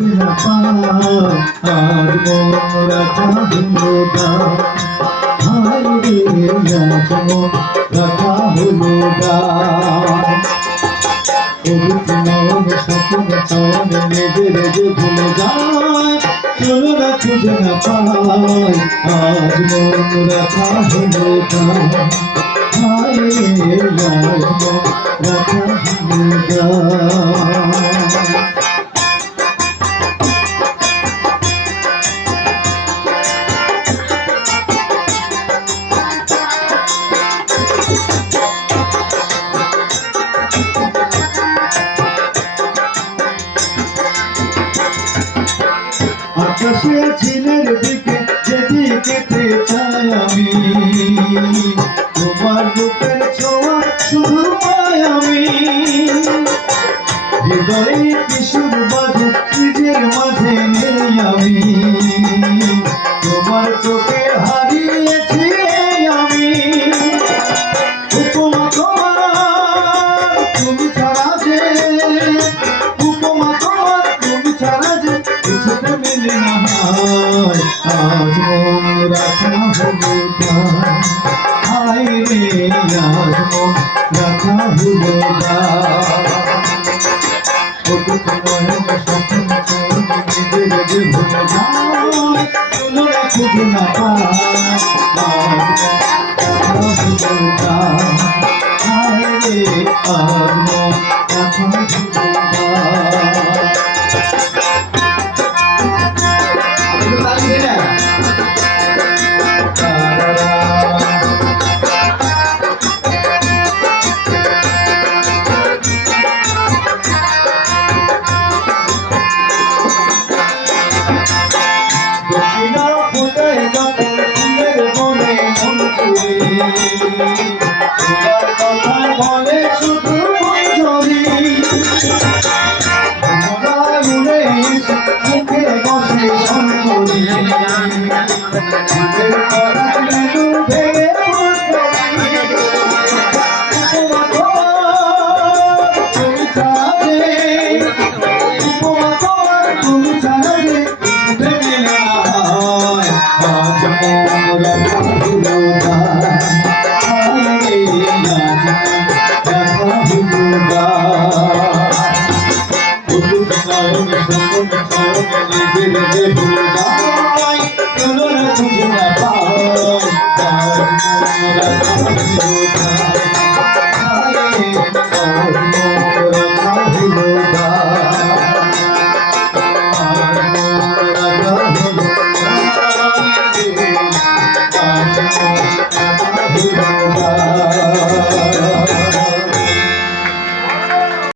না পায় আজ মন রাখা হলো দাম হায় রে আজ মন রাখা হলো দাম স্বপ্ন চরণে নিজের যে ভুলে যায় চলো না খুঁজে না পায় আজ মন রাখা হলো দাম হায় রে আজ মন রাখা হলো দাম আকাশে ঝিলের দিকে যেদিকে চাই আমি তোমার রূপের ছোঁয়া শুধু পাই আমি হৃদয়ে কিশোর বাজে নিজের মাঝে নেই আমি তোমার চোখে হারিয়েছি আমি উপমা তোমার তুমি ছাড়া যে উপমা তোমার তুমি ছাড়া যে কিছুতে মিলে না হয় আজ মন রাখা হলো হায় রে আজ মন রাখা হলো নিজের যে ভুলে যায় চলো না খুঁজে না পায় হায় রে আজ মন রাখা বলে শুধু মুখে বসে শঙ্করী তুমি ছাড়া নিজের যে ভুলে যায় চলো না খুঁজে না পায়